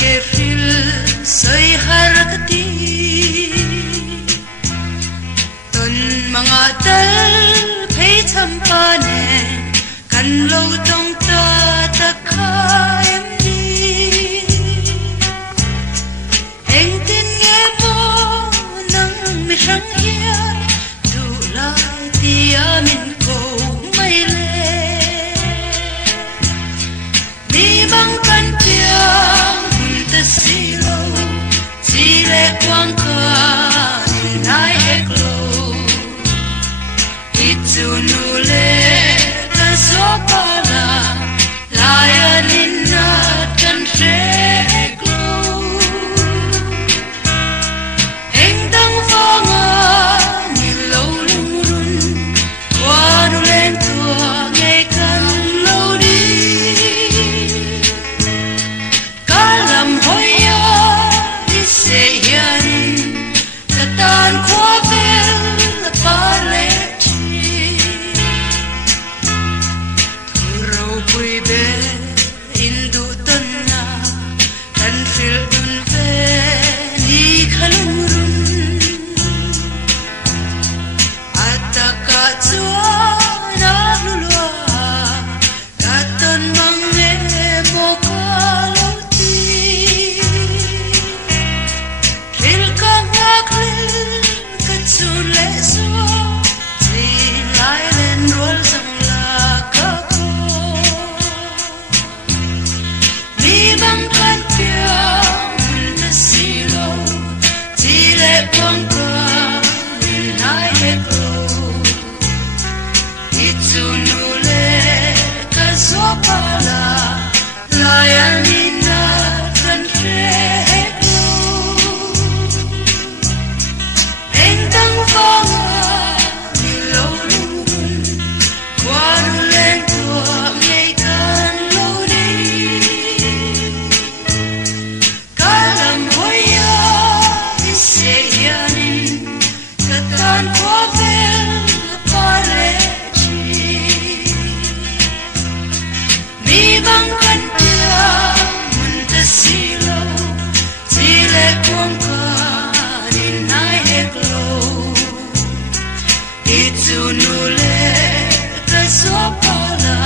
kefil soy harkati ton mga dal pay champane kan lo tong ta takayam ni heng tin nghe mo nang mi sang hian du lai ti amin ko mai le mi bang kan piang ta silo chỉ lệ quang ca nai eklo itu nule ta so pala layanina kan eklo eng dang vanga ni lo lung qua nu lên tua ngày kan lo đi cả làm hoi ya đi se hianin ta tan qua vel pa le Pui be indu tanna kan fil dun ve ni khalurun ataka chua na lulwa katon mangne bokaloti fil ka ngakle katsun le so ti lai len rol sang la ka bang kan piang ta silo chỉ lệ quang ca nai eklo itu nule ka so pala layanina kan eklo entang vanga ni lo lung qua nu lên tua ngày kan lo đi Katan ko vel parechi mi bang kan pia mun ta silo tile kwang ka ni nai eklo itu nule ka so pala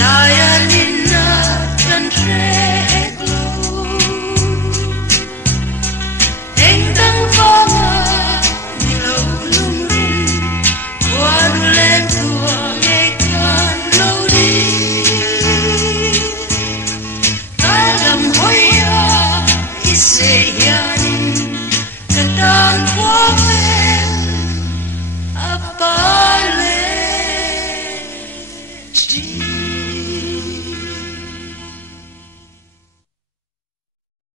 layanina kan eklo engdang vanga Say, yeah, katan ko